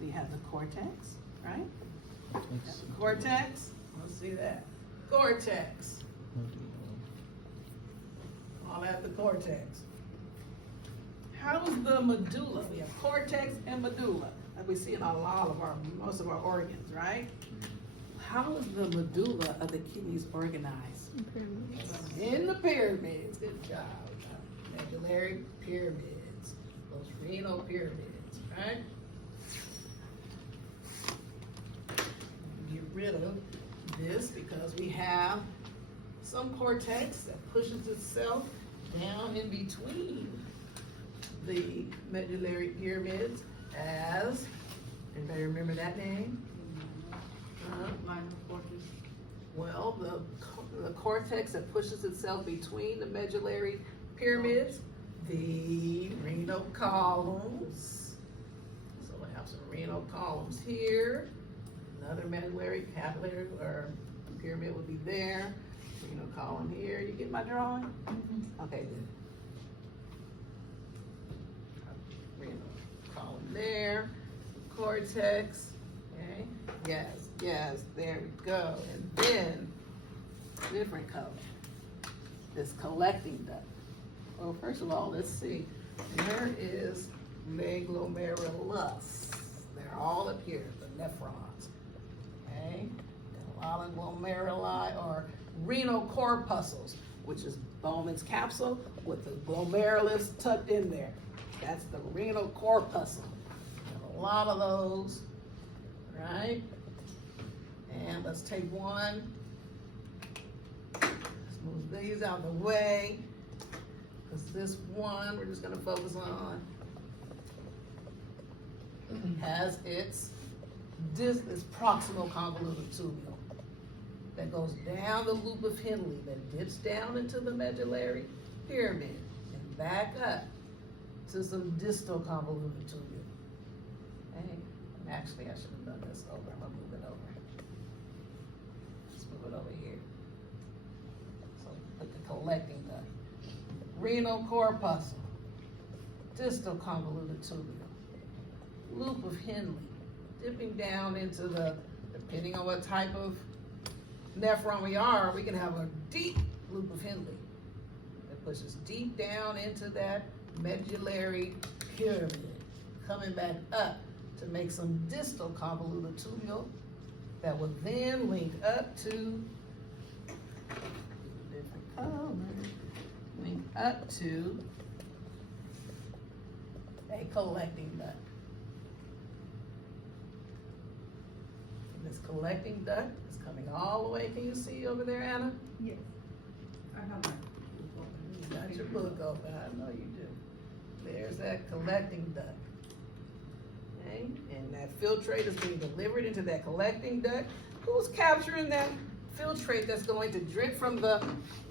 We have the cortex, right? That's the cortex, let's see that. Cortex. All at the cortex. How's the medulla? We have cortex and medulla, like we see in most of our organs, right? How is the medulla of the kidneys organized? In the pyramids. Good job. Medullary pyramids. Those renal pyramids, right? Get rid of this because we have some cortex that pushes itself down in between the medullary pyramids as, anybody remember that name? Well, the cortex that pushes itself between the medullary pyramids, the renal columns. So we have some renal columns here. Another medullary capillary or pyramid would be there. Renal column here. You get my drawing? Okay, good. Renal column there. Cortex. Okay. Yes, there we go. And then, different color. This collecting duct. Well, first of all, let's see. Where is the glomerulus? They're all up here, the nephrons. Okay. A lot of glomeruli or renal corpuscles, which is Bowman's capsule with the glomerulus tucked in there. That's the renal corpuscle. A lot of those, right? And let's take one. Let's move these out of the way. Because this one we're just going to focus on has its proximal convoluted tubule that goes down the loop of Henle, that dips down into the medullary pyramid and back up to some distal convoluted tubule. Okay. And actually, I should have done this over. I'm gonna move it over. put over here. So put the collecting duct. Renal corpuscle, distal convoluted tubule, loop of Henle, dipping down into the, depending on what type of nephron we are, we can have a deep loop of Henle that pushes deep down into that medullary pyramid, coming back up to make some distal convoluted tubule that will then link up to different colors, link up to a collecting duct. And this collecting duct is coming all the way. Can you see over there, Anna? Yes. I have my. You got your book open, I know you do. There's that collecting duct. Okay, and that filtrate is being delivered into that collecting duct. Who's capturing that filtrate that's going to drip from the,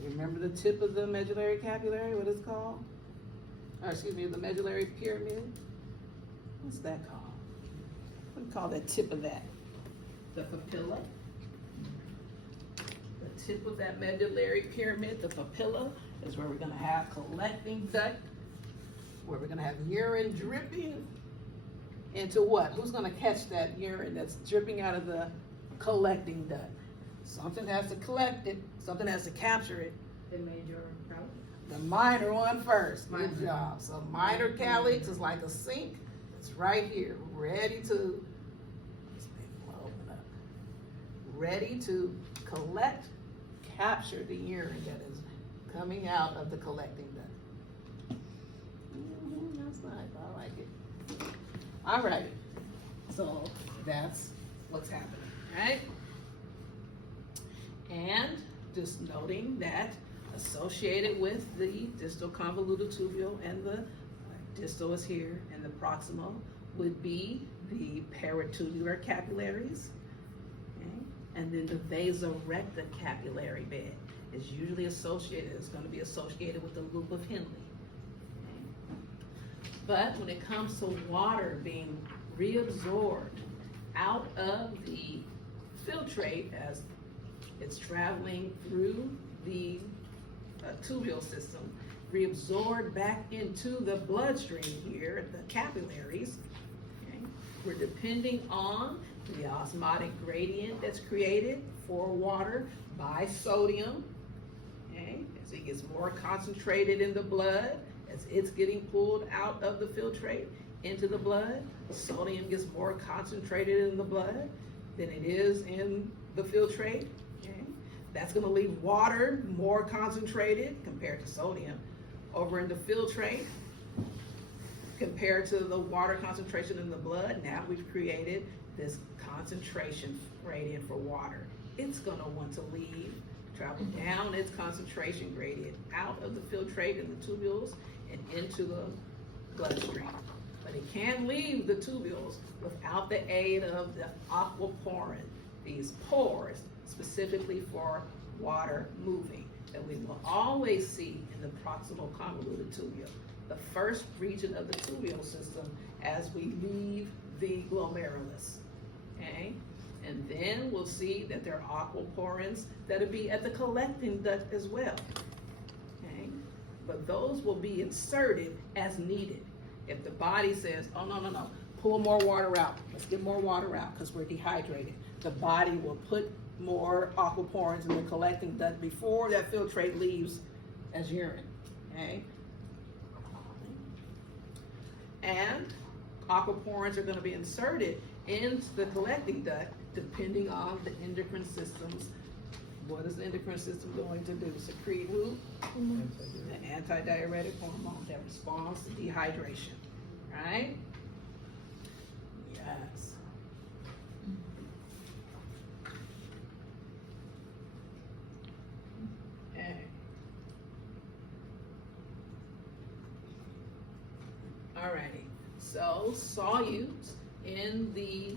remember the tip of the medullary capillary, what it's called? Or excuse me, the medullary pyramid? What's that called? What do you call that tip of that? The papilla? The tip of that medullary pyramid, the papilla, is where we're gonna have collecting duct, where we're gonna have urine dripping into what? Who's gonna catch that urine that's dripping out of the collecting duct? Something has to collect it, something has to capture it. The major route. The minor one first, good Minor. job. So minor calyx is like a sink, it's right here, ready to, let's make it open up. Ready to collect, capture the urine that is coming out of the collecting duct. That's nice, I like it. All right, so that's what's happening, right? And just noting that associated with the distal convoluted tubule and the distal is here and the proximal would be the peritubular capillaries, okay? And then the vasorecta capillary bed is usually associated, it's going to be associated with the loop of Henle. Okay? But when it comes to water being reabsorbed out of the filtrate as it's traveling through the tubule system, reabsorbed back into the bloodstream here, the capillaries, okay? We're depending on the osmotic gradient that's created for water by sodium, okay? As it gets more concentrated in the blood, as it's getting pulled out of the filtrate into the blood, sodium gets more concentrated in the blood than it is in the filtrate, okay? That's gonna leave water more concentrated compared to sodium over in the filtrate compared to the water concentration in the blood. Now we've created this concentration gradient for water. It's gonna want to leave, travel down its concentration gradient out of the filtrate and the tubules and into the bloodstream. But it can't leave the tubules without the aid of the aquaporin, these pores specifically for water moving that we will always see in the proximal convoluted tubule, the first region of the tubule system as we leave the glomerulus, okay? And then we'll see that there are aquaporins that'll be at the collecting duct as well, okay? But those will be inserted as needed. If the body says, oh, no, pull more water out, let's get more water out because we're dehydrated, the body will put more aquaporins in the collecting duct before that filtrate leaves as urine, okay? And aquaporins are gonna be inserted into the collecting duct depending on the endocrine systems. What is the endocrine system going to do? Secrete who? The antidiuretic hormone that responds to dehydration, right? Yes. Okay. Alrighty, so solutes in the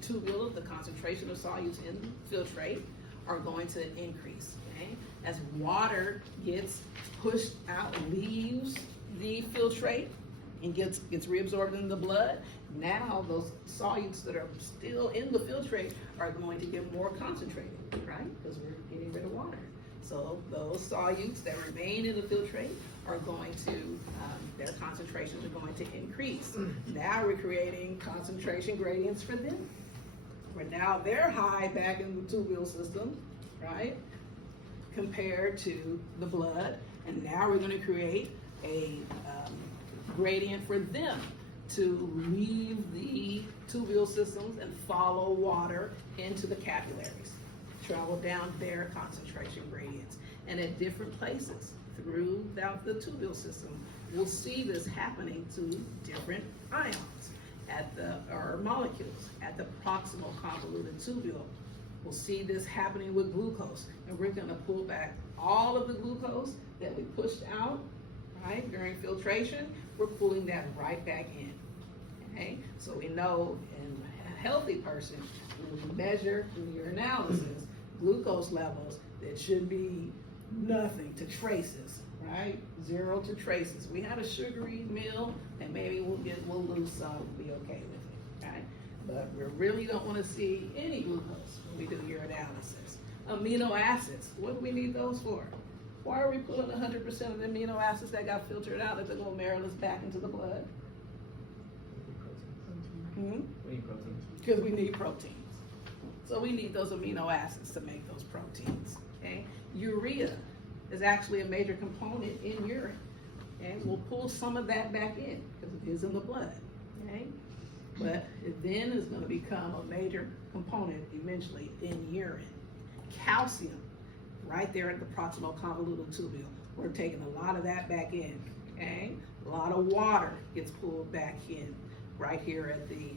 tubule, the concentration of solutes in the filtrate are going to increase, okay? As water gets pushed out, leaves the filtrate, and gets reabsorbed in the blood, now those solutes that are still in the filtrate are going to get more concentrated, right? Because we're getting rid of water. So those solutes that remain in the filtrate are going to, their concentrations are going to increase. Now we're creating concentration gradients for them. Where now they're high back in the tubule system, right? Compared to the blood. And now we're gonna create a gradient for them to leave the tubule systems and follow water into the capillaries, travel down their concentration gradients. And at different places throughout the tubule system, we'll see this happening to different ions or molecules at the proximal convoluted tubule. We'll see this happening with glucose, and we're gonna pull back all of the glucose that we pushed out, right, during filtration. We're pulling that right back in, okay? So we know in a healthy person, when we measure in your analysis, glucose levels that should be nothing to traces, right? 0 to traces. We had a sugary meal, and maybe we'll lose some, we'll be okay with it, right? But we really don't want to see any glucose when we do urinalysis. Amino acids, what do we need those for? Why are we pulling 100% of the amino acids that got filtered out of the glomerulus back into the blood? We need proteins. Because we need proteins. So we need those amino acids to make those proteins, okay? Urea is actually a major component in urine, okay? We'll pull some of that back in because it is in the blood, okay? But it then is going to become a major component eventually in urine. Calcium, right there at the proximal convoluted tubule. We're taking a lot of that back in, okay? A lot of water gets pulled back in right here at the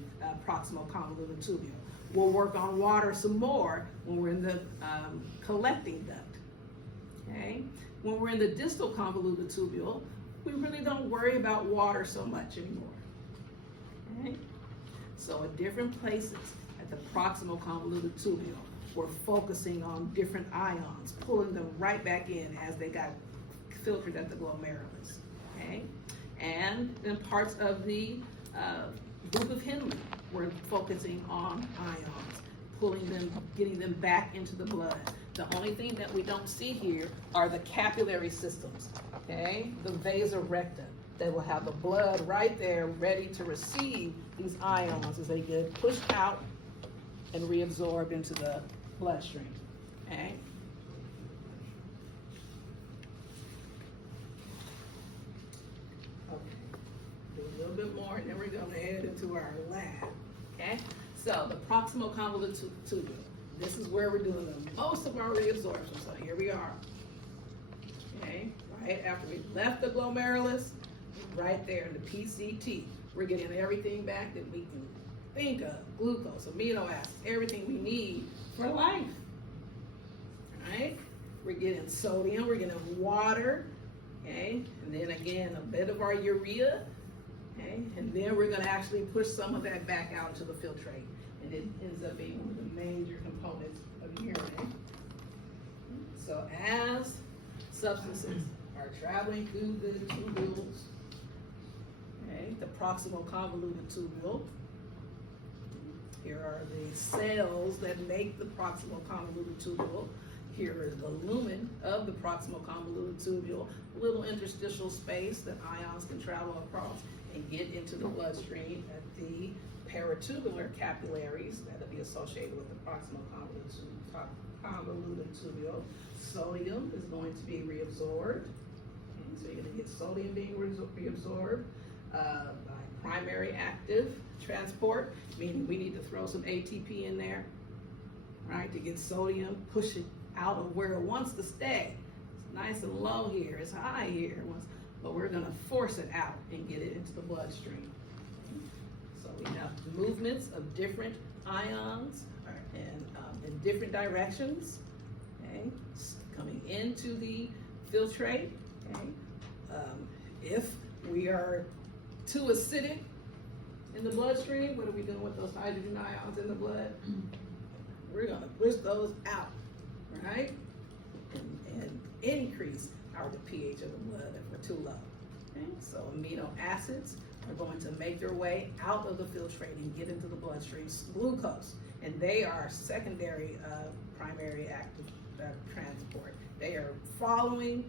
proximal convoluted tubule. We'll work on water some more when we're in the collecting duct, okay? When we're in the distal convoluted tubule, we really don't worry about water so much anymore, okay? So at different places at the proximal convoluted tubule, we're focusing on different ions, pulling them right back in as they got filtered at the glomerulus, okay? And in parts of the group of Henle, we're focusing on ions, pulling them, getting them back into the blood. The only thing that we don't see here are the capillary systems, okay? The vasa recta, that will have the blood right there ready to receive these ions as they get pushed out and reabsorbed into the bloodstream, okay? Okay, do a little bit more and then we're gonna head into our lab, okay? So the proximal convoluted tubule, this is where we're doing the most of our reabsorption, so here we are, okay? Right after we left the glomerulus, right there in the PCT, we're getting everything back that we can think of, glucose, amino acids, everything we need for life, right? We're getting sodium, we're getting water, okay? And then again, a bit of our urea, okay? And then we're gonna actually push some of that back out to the filtrate. And it ends up being one of the major components of urine. So as substances are traveling through the tubules, okay, the proximal convoluted tubule, here are the cells that make the proximal convoluted tubule. Here is the lumen of the proximal convoluted tubule, little interstitial space that ions can travel across and get into the bloodstream at the peritubular capillaries that will be associated with the proximal convoluted tubule. Sodium is going to be reabsorbed. Okay, so you're going to get sodium being reabsorbed by primary active transport, meaning we need to throw some ATP in there, right, to get sodium, push it out of where it wants to stay. It's nice and low here, it's high here, but we're gonna force it out and get it into the bloodstream. So we have movements of different ions and in different directions, okay, coming into the filtrate, okay. If we are too acidic in the bloodstream, what are we doing with those hydrogen ions in the blood? We're gonna push those out, right? And increase the pH of the blood if we're too low. Okay? So amino acids are going to make their way out of the filtrate and get into the bloodstream, glucose, and they are secondary, primary active transport. They are following,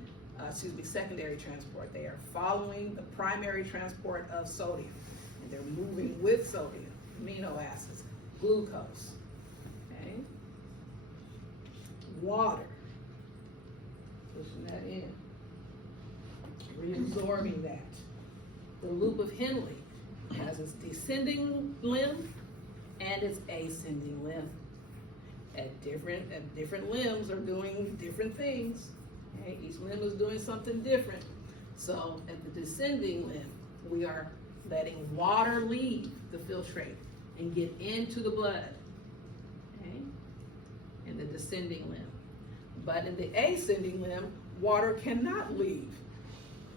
secondary transport. They are following the primary transport of sodium, and they're moving with sodium, amino acids, glucose, okay? Water, pushing that in, reabsorbing that. The loop of Henle has its descending limb and its ascending limb. Different limbs are doing different things. Okay? Each limb is doing something different. So at the descending limb, we are letting water leave the filtrate and get into the blood. Okay? In the descending limb. But in the ascending limb, water cannot leave.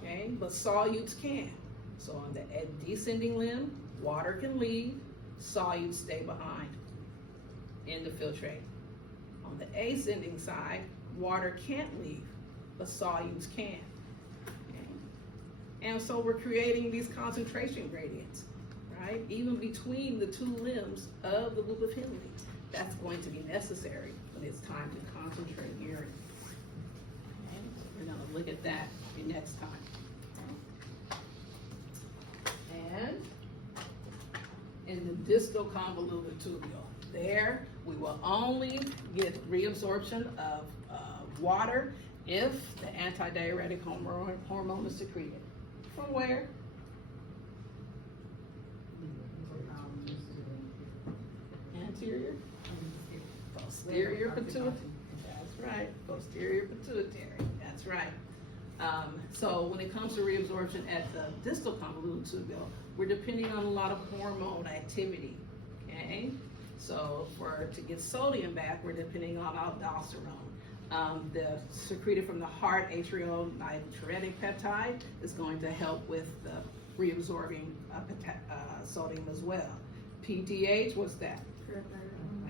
Okay? But solutes can. So on the descending limb, water can leave, solutes stay behind in the filtrate. On the ascending side, water can't leave, but solutes can. Okay? And so we're creating these concentration gradients, right? Even between the two limbs of the loop of Henle. That's going to be necessary when it's time to concentrate urine. Okay? We're gonna look at that next time. And in the distal convoluted tubule, there we will only get reabsorption of water if the antidiuretic hormone is secreted. From where? Anterior? Posterior pituitary. That's right. Posterior pituitary. That's right. So when it comes to reabsorption at the distal convoluted tubule, we're depending on a lot of hormone activity, okay? So to get sodium back, we're depending on aldosterone. The secreted from the heart atrial natriuretic peptide is going to help with the reabsorbing sodium as well. PTH, what's that?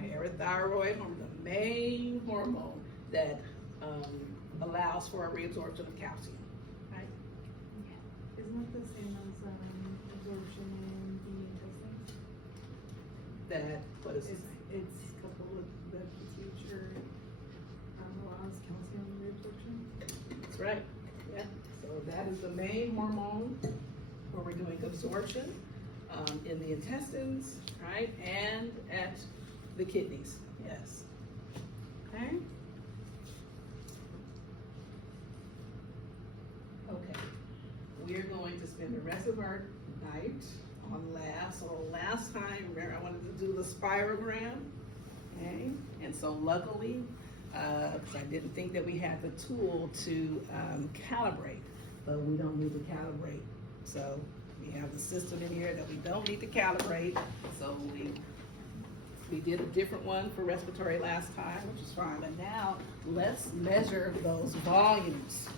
Parathyroid hormone, the main hormone that allows for a reabsorption of calcium, right? Isn't it the same as absorption in the intestines? That, what is it? It's coupled with the PTH or allows calcium reabsorption. That's right, yeah. So that is the main hormone where we're doing absorption in the intestines, right? And at the kidneys, yes. Okay? Okay, we're going to spend the rest of our night on labs. So last time, remember, I wanted to do the spirogram, okay? And so luckily, because I didn't think that we had the tool to calibrate, but we don't need to calibrate. So we have the system in here that we don't need to calibrate. So we did a different one for respiratory last time, which is fine. But now let's measure those volumes.